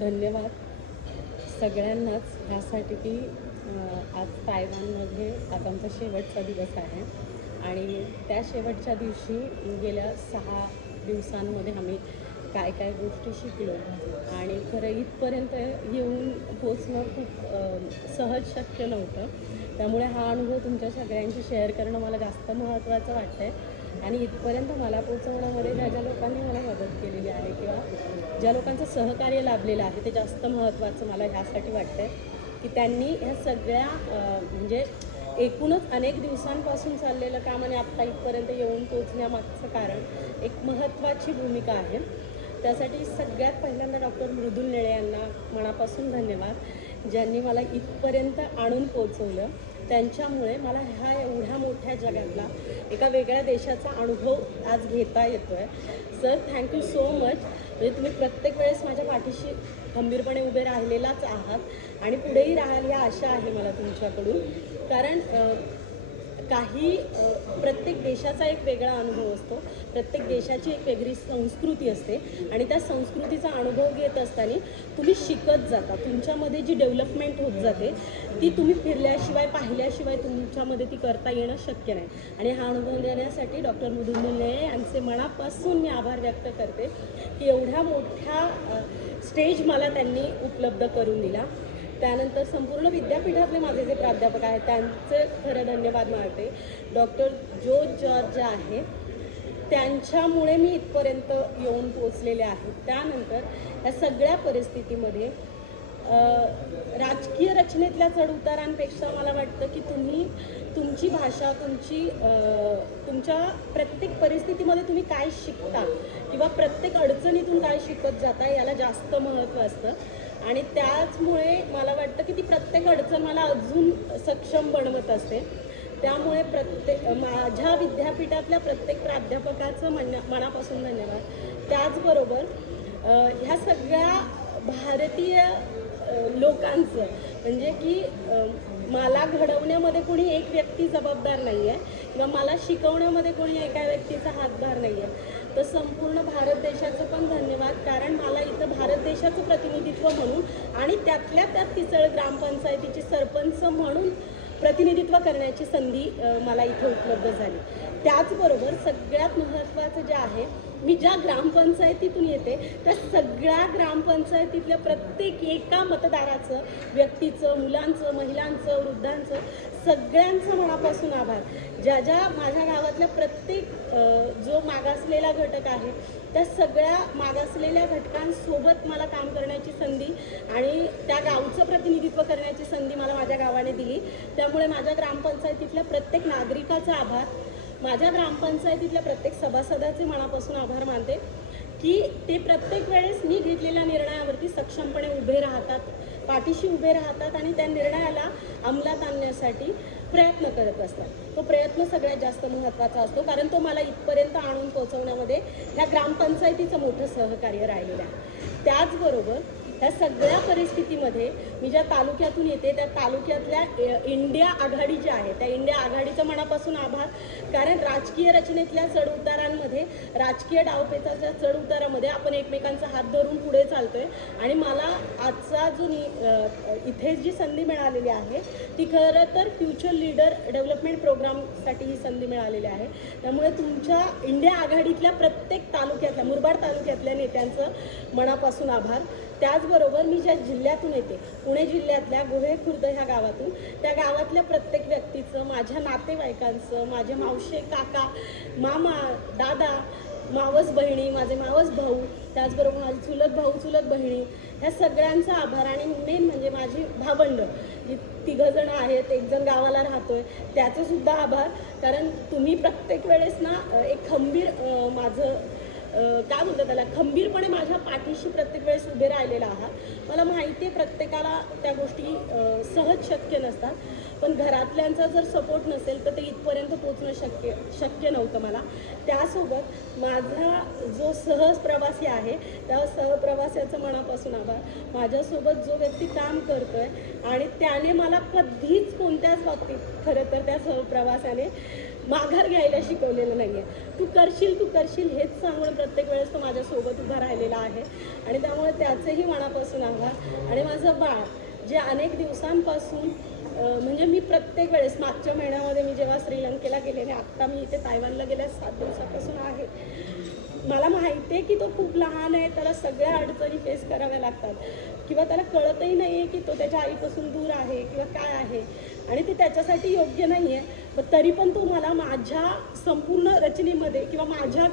धन्यवाद सगळ्यांनाच ह्यासाठी की आज तायवानमध्ये आज आमचा शेवटचा दिवस आहे आणि त्या शेवटच्या दिवशी गेल्या 6 दिवसांमध्ये आम्ही काय काय गोष्टी शिकलो आणि खरं इथपर्यंत येऊन पोचणं खूप सहज शक्य नव्हतं. त्यामुळे हा अनुभव तुमच्या सगळ्यांशी शेअर करणं मला जास्त महत्त्वाचं वाटतं आहे आणि इथपर्यंत मला पोचवण्यामध्ये ज्या ज्या लोकांनी मला मदत केलेली आहे किंवा ज्या लोकांचं सहकार्य लाभलेलं आहे ते जास्त महत्त्वाचं मला ह्यासाठी वाटतं आहे की त्यांनी ह्या सगळ्या म्हणजे एकूणच अनेक दिवसांपासून चाललेलं काम आणि आत्ता इथपर्यंत येऊन पोचण्यामागचं कारण एक महत्त्वाची भूमिका आहे. त्यासाठी सगळ्यात पहिल्यांदा डॉक्टर मृदुल निळे यांना मनापासून धन्यवाद, ज्यांनी मला इथपर्यंत आणून पोचवलं. त्यांच्यामुळे मला ह्या एवढ्या मोठ्या जगातला एका वेगळ्या देशाचा अनुभव आज घेता येतो आहे. Sir thank you so much. म्हणजे तुम्ही प्रत्येक वेळेस माझ्या पाठीशी खंबीरपणे उभे राहिलेलाच आहात आणि पुढेही राहाल ह्या आशा आहे मला तुमच्याकडून. कारण प्रत्येक देशाचा एक वेगळा अनुभव असतो, प्रत्येक देशाची एक वेगळी संस्कृती असते आणि त्या संस्कृतीचा अनुभव घेत असताना तुम्ही शिकत जाता. तुमच्यामध्ये जी डेव्हलपमेंट होत जाते ती तुम्ही फिरल्याशिवाय पाहिल्याशिवाय तुमच्यामध्ये ती करता येणं शक्य नाही. आणि हा अनुभव देण्यासाठी डॉक्टर मृदुल निळे यांचे मनापासून मी आभार व्यक्त करते की एवढ्या मोठ्या स्टेज मला त्यांनी उपलब्ध करून दिला. त्यानंतर संपूर्ण विद्यापीठातले माझे जे प्राध्यापक आहेत त्यांचे खरं धन्यवाद मानते. डॉक्टर जोर्ज जॉर्ज आहे त्यांच्यामुळे मी इथपर्यंत येऊन पोचलेले आहे. त्यानंतर या सगळ्या परिस्थितीमध्ये राजकीय रचनेतल्या चढउतारांपेक्षा मला वाटतं की तुम्ही तुमची भाषा तुमच्या प्रत्येक परिस्थितीमध्ये तुम्ही काय शिकता किंवा प्रत्येक अडचणीतून काय शिकत जाता याला जास्त महत्त्व असतं आणि त्याचमुळे मला वाटतं की ती प्रत्येक अडचण मला अजून सक्षम बनवत असते. त्यामुळे माझ्या विद्यापीठातल्या प्रत्येक प्राध्यापकाचं मनापासून धन्यवाद. त्याचबरोबर ह्या सगळ्या भारतीय लोकांचं म्हणजे की मला घडवण्यामध्ये कोणी एक व्यक्ती जबाबदार नाही आहे किंवा मला शिकवण्यामध्ये कोणी एका व्यक्तीचा हातभार नाही आहे. तर संपूर्ण भारत देशाचं पण धन्यवाद, कारण मला इथं भारत देशाचं प्रतिनिधित्व म्हणून आणि त्यातल्या त्यात तिसळ ग्रामपंचायतीची सरपंच म्हणून प्रतिनिधित्व करण्याची संधी मला इथे उपलब्ध झाली. त्याचबरोबर सगळ्यात महत्त्वाचं जे आहे, मी ज्या ग्रामपंचायतीतून येते त्या सगळ्या ग्रामपंचायतीतल्या प्रत्येक एका मतदाराचं, व्यक्तीचं, मुलांचं, महिलांचं, वृद्धांचं सगळ्यांचं मनापासून आभार. ज्या माझ्या गावातल्या प्रत्येक जो मागासलेला घटक आहे त्या सगळ्या मागासलेल्या घटकांसोबत मला काम करण्याची संधी आणि त्या गावचं प्रतिनिधित्व करण्याची संधी मला माझ्या गावाने दिली. त्यामुळे माझ्या ग्रामपंचायतीतल्या प्रत्येक नागरिकाचा आभार, माझ्या ग्रामपंचायतीतल्या प्रत्येक सभासदाचे मनापासून आभार मानते की ते प्रत्येक वेळेस मी घेतलेल्या निर्णयावरती सक्षमपणे उभे राहतात, पाठीशी उभे राहतात आणि त्या निर्णयाला अंमलात आणण्यासाठी प्रयत्न करत असतात. तो प्रयत्न सगळ्यात जास्त महत्त्वाचा असतो, कारण तो मला इथपर्यंत आणून पोहोचवण्यामध्ये ह्या ग्रामपंचायतीचं मोठं सहकार्य राहिलेलं आहे. त्याचबरोबर ह्या सगळ्या परिस्थितीमध्ये मी ज्या तालुक्यातून येते त्या तालुक्यातल्या इंडिया आघाडी जी आहे त्या इंडिया आघाडीचं मनापासून आभार, कारण राजकीय रचनेतल्या चढउतारांमध्ये, राजकीय डावपेचाच्या चढउतारामध्ये आपण एकमेकांचा हात धरून पुढे चालतोय आणि मला आजचा जो इथे जी संधी मिळालेली आहे ती खरं तर फ्युचर लीडर डेव्हलपमेंट प्रोग्रामसाठी ही संधी मिळालेली आहे. त्यामुळे तुमच्या इंडिया आघाडीतल्या प्रत्येक तालुक्यातल्या, मुरबाड तालुक्यातल्या नेत्यांचं मनापासून आभार. त्याचबरोबर मी ज्या जिल्ह्यातून येते, पुणे जिल्ह्यातल्या गोहे खुर्द ह्या गावातून, त्या गावातल्या प्रत्येक व्यक्तीचं, माझ्या नातेवाईकांचं, माझे मावशे, काका, मामा, दादा, मावस बहिणी, माझे मावस भाऊ, त्याचबरोबर माझे चुलत भाऊ, चुलत बहिणी, ह्या सगळ्यांचा आभार. आणि मेन म्हणजे माझी भावंड जी 3 जण आहेत, 1 जण गावाला राहतोय, त्याचंसुद्धा आभार. कारण तुम्ही प्रत्येक वेळेस ना एक खंबीर माझं काय म्हणतात त्याला, खंबीरपणे माझ्या पाठीशी प्रत्येक वेळेस उभे राहिलेला आहात. मला माहिती आहे प्रत्येकाला त्या गोष्टी सहज शक्य नसतात, पण घरातल्यांचा जर सपोर्ट नसेल तर ते इथपर्यंत पोचणं शक्य नव्हतं मला. त्यासोबत माझा जो सहप्रवासी आहे त्या सहप्रवासाचं मनापासून आभार. माझ्यासोबत जो व्यक्ती काम करतोय आणि त्याने मला कधीच कोणत्याच बाबतीत खरं तर त्या सहप्रवासाने माघार घ्यायला शिकवलेलं नाही आहे. तू करशील हेच सांगून प्रत्येक वेळेस तो माझ्यासोबत उभा राहिलेला आहे आणि त्यामुळे त्याचंही मनापासून आभार. आणि माझं बाळ जे अनेक दिवसांपासून म्हणजे मी प्रत्येक वेळेस मागच्या महिन्यामध्ये मी जेव्हा श्रीलंकेला गेले आणि आत्ता मी इथे तायवानला गेल्या 7 दिवसापासून आहे. मला माहिती आहे की तो खूप लहान आहे, त्याला सगळ्या अडचणी फेस कराव्या लागतात किंवा त्याला कळतही नाही आहे की तो त्याच्या आईपासून दूर आहे किंवा काय आहे आणि ते त्याच्यासाठी योग्य नाही आहे. पण तरी पण तो मला माझ्या संपूर्ण रचनेमध्ये किंवा माझ्या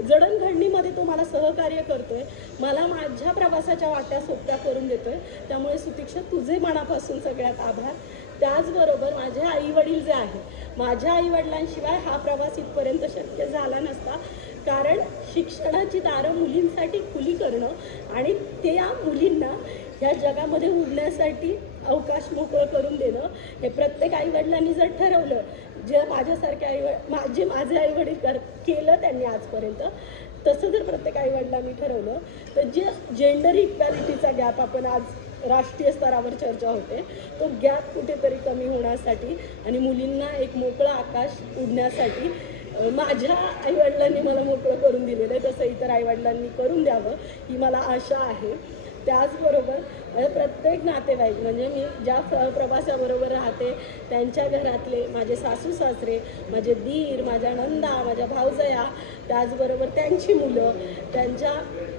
जडणघडणीमध्ये तो मला सहकार्य करतोय, मला माझ्या प्रवासाच्या वाट्या सोप्या करून देतोय. त्यामुळे सुतीक्षा तुझे मनापासून सगळ्यात आभार. त्याचबरोबर माझे आईवडील जे आहेत, माझ्या आईवडिलांशिवाय हा प्रवास इथपर्यंत शक्य झाला नसता. कारण शिक्षणाची दारं मुलींसाठी खुली करणं आणि त्या मुलींना ह्या जगामध्ये उडण्यासाठी अवकाश मोकळं करून देणं हे प्रत्येक आईवडिलांनी जर ठरवलं, जे माझे आईवडील केलं त्यांनी आजपर्यंत, तसं जर प्रत्येक आईवडिलांनी ठरवलं तर जे जेंडर इक्वॅलिटीचा गॅप आपण आज राष्ट्रीय स्तरावर चर्चा होते, तो गॅप कुठेतरी कमी होण्यासाठी आणि मुलींना एक मोकळं आकाश उडण्यासाठी माझ्या आईवडिलांनी मला मोकळं करून दिलेलं आहे, तसं इतर आईवडिलांनी करून द्यावं ही मला आशा आहे. त्याचबरोबर प्रत्येक नातेवाईक म्हणजे मी ज्या प्रवासाबरोबर राहते त्यांच्या घरातले माझे सासू सासरे, माझे दीर, माझ्या नंदा, माझ्या भावजया, त्याचबरोबर त्यांची मुलं, त्यांच्या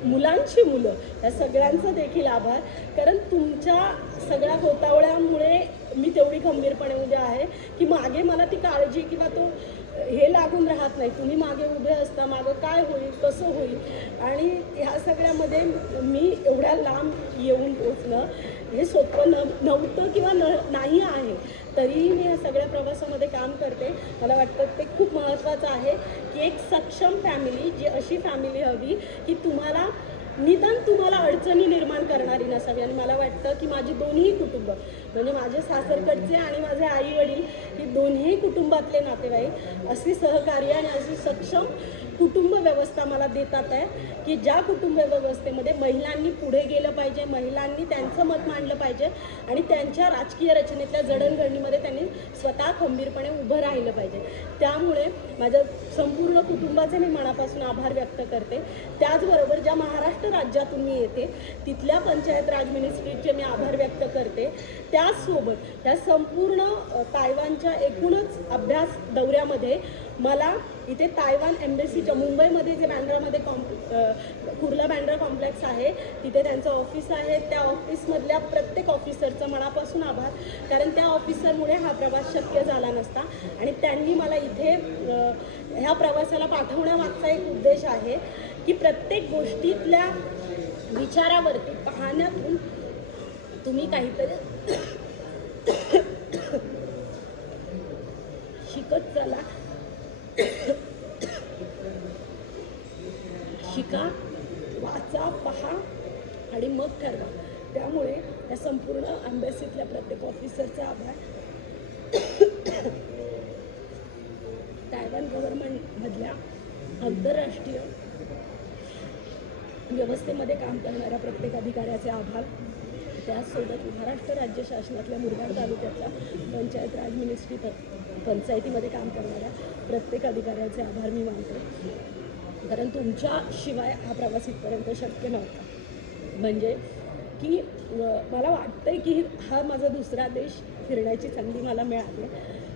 मुलांची मुलं, या सगळ्यांचा देखील आभार. कारण तुमच्या सगळ्या गोतावळ्यामुळे मी तेवढी खंबीरपणे उभे आहे की मागे मला ती काळजी किंवा तो हे लागून राहत नाही. तुम्ही मागे उभे असता, मागं काय होईल, कसं होईल, आणि ह्या सगळ्यामध्ये मी एवढ्या लांब येऊन पोचणं हे सोपं नव्हतं किंवा नाही आहे. तरीही मी या सगळ्या प्रवासामध्ये काम करते. मला वाटतं ते खूप महत्त्वाचं आहे की एक सक्षम फॅमिली, जी अशी फॅमिली हवी की तुम्हाला अडचणी निर्माण करणारी नसावी. आणि मला वाटतं की माझी दोन्ही कुटुंब म्हणजे माझे सासरकडचे आणि माझे आई वडील ही दोन्ही कुटुंबातले नातेवाईक अशी सहकार्य आणि अशी सक्षम कुटुंब व्यवस्था मला देतात आहे की ज्या कुटुंब व्यवस्थेमध्ये महिलांनी पुढे गेलं पाहिजे, महिलांनी त्यांचं मत मांडलं पाहिजे आणि त्यांच्या राजकीय रचनेतल्या जडणघडणीमध्ये त्यांनी स्वतः खंबीरपणे उभं राहिलं पाहिजे. त्यामुळे माझ्या संपूर्ण कुटुंबाचे मी मनापासून आभार व्यक्त करते. त्याचबरोबर ज्या महाराष्ट्र राज्यातून मी येते तिथल्या पंचायत राज मिनिस्ट्रीचे मी आभार व्यक्त करते. त्याचसोबत त्या संपूर्ण तायवानच्या एकूणच अभ्यास दौऱ्यामध्ये मला इथे तायवान एम्बेसीच्या मुंबईमध्ये जे बँड्रामध्ये कुर्ला बँड्रा कॉम्प्लेक्स आहे तिथे त्यांचं ऑफिस आहे, त्या ऑफिसमधल्या प्रत्येक ऑफिसरचं मनापासून आभार. कारण त्या ऑफिसरमुळे हा प्रवास शक्य झाला नसता आणि त्यांनी मला इथे ह्या प्रवासाला पाठवण्यामागचा एक उद्देश आहे की प्रत्येक गोष्टीतल्या विचारावरती पाहण्यातून तुम्ही काहीतरी शिकत चला, शिका, वाचा, पहा आणि मग ठरवा. त्यामुळे या संपूर्ण एम्बेसीतल्या प्रत्येक ऑफिसरचा आभार. तायवान गव्हर्नमेंटमधल्या आंतरराष्ट्रीय व्यवस्थेमध्ये काम करणाऱ्या प्रत्येक अधिकाऱ्याचे आभार. त्याचसोबत महाराष्ट्र राज्य शासनातल्या मुरबाड तालुक्यातल्या पंचायत राज मिनिस्ट्री पंचायतीमध्ये काम करणाऱ्या प्रत्येक अधिकाऱ्याचे आभार मी मानते. कारण तुमच्याशिवाय हा प्रवास इथपर्यंत शक्य नव्हता. म्हणजे की मला वाटतंय की हा माझा दुसरा देश फिरण्याची संधी मला मिळाली.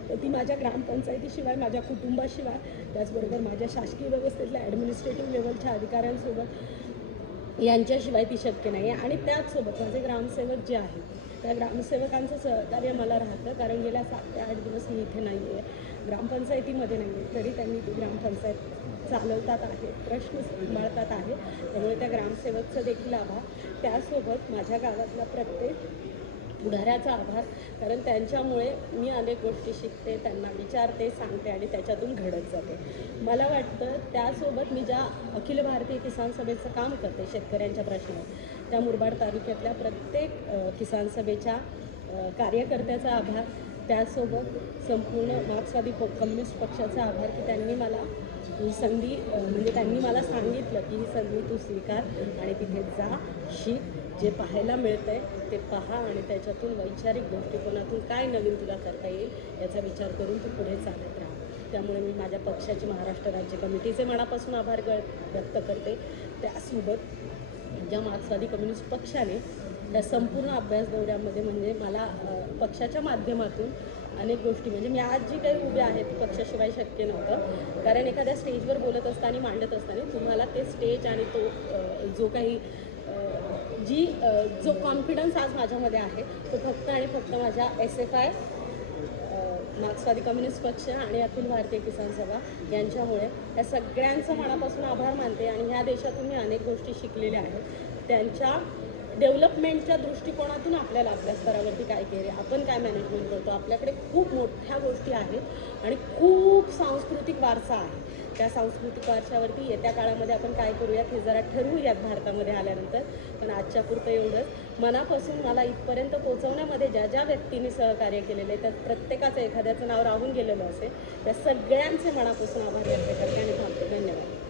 तर ती माझ्या ग्रामपंचायतीशिवाय, माझ्या कुटुंबाशिवाय, त्याचबरोबर माझ्या शासकीय व्यवस्थेतल्या ॲडमिनिस्ट्रेटिव्ह लेवलच्या अधिकाऱ्यांसोबत यांच्याशिवाय ती शक्य नाही आहे. आणि त्याचसोबत माझे ग्रामसेवक जे आहेत त्या ग्रामसेवकांचं सहकार्य मला राहतं. कारण गेल्या 7 ते 8 दिवस मी इथे नाही आहे, ग्रामपंचायतीमध्ये नाही आहे, तरी त्यांनी ती ग्रामपंचायत चालवतात आहे, प्रश्न सांभाळतात आहे. त्यामुळे त्या ग्रामसेवकचा देखील आभार. त्यासोबत माझ्या गावातल्या प्रत्येक पुढाऱ्याचा आभार. कारण त्यांच्यामुळे मी अनेक गोष्टी शिकते, त्यांना विचारते, सांगते आणि त्याच्यातून घडत जाते. मला वाटतं त्यासोबत मी ज्या अखिल भारतीय किसान सभेचं काम करते शेतकऱ्यांच्या प्रश्नावर, त्या मुरबाड तालुक्यातल्या प्रत्येक किसान सभेच्या कार्यकर्त्याचा आभार. त्यासोबत संपूर्ण मार्क्सवादी कम्युनिस्ट पक्षाचा आभार की त्यांनी मला ही संधी म्हणजे त्यांनी मला सांगितलं की ही संधी तू स्वीकार आणि तिथे जा, शिक, जे पाहायला मिळतं आहे ते पहा आणि त्याच्यातून वैचारिक दृष्टिकोनातून काय नवीन तुला करता येईल याचा विचार करून तू पुढे चालत राहा. त्यामुळे मी माझ्या पक्षाचे महाराष्ट्र राज्य कमिटीचे मनापासून आभार व्यक्त करते. त्यासोबत ज्या मार्क्सवादी कम्युनिस्ट पक्षाने त्या संपूर्ण अभ्यास दौऱ्यामध्ये म्हणजे मला पक्षाच्या माध्यमातून अनेक गोष्टी म्हणजे मी आज जी काही उभे आहे ती पक्षाशिवाय शक्य नव्हतं. कारण एखाद्या स्टेजवर बोलत असताना मांडत असताना तुम्हाला ते स्टेज आणि तो जो काही जो कॉन्फिडन्स आज माझ्यामध्ये आहे तो फक्त आणि फक्त माझ्या SFI मार्क्सवादी कम्युनिस्ट पक्ष आणि अखिल भारतीय किसान सभा यांच्यामुळे या सगळ्यांचं मनापासून आभार मानते. आणि ह्या देशातून मी अनेक गोष्टी शिकलेल्या आहेत. त्यांच्या डेव्हलपमेंटच्या दृष्टिकोनातून आपल्याला अभ्यासस्तरावरती काय केले, आपण काय मॅनेजमेंट करतो, आपल्याकडे खूप मोठ्या गोष्टी आहेत आणि खूप सांस्कृतिक वारसा आहे. त्या सांस्कृतिक वारशावरती येत्या काळामध्ये आपण काय करूयात हे जरा ठरवूयात भारतामध्ये आल्यानंतर. पण आजच्या पुरतं एवढंच. मनापासून मला इथपर्यंत पोहोचवण्यामध्ये ज्या ज्या व्यक्तींनी सहकार्य केलेले आहे त्यात प्रत्येकाचं एखाद्याचं नाव राहून गेलेलं असेल त्या सगळ्यांचे मनापासून आभार व्यक्त करते आणि थांबते. धन्यवाद.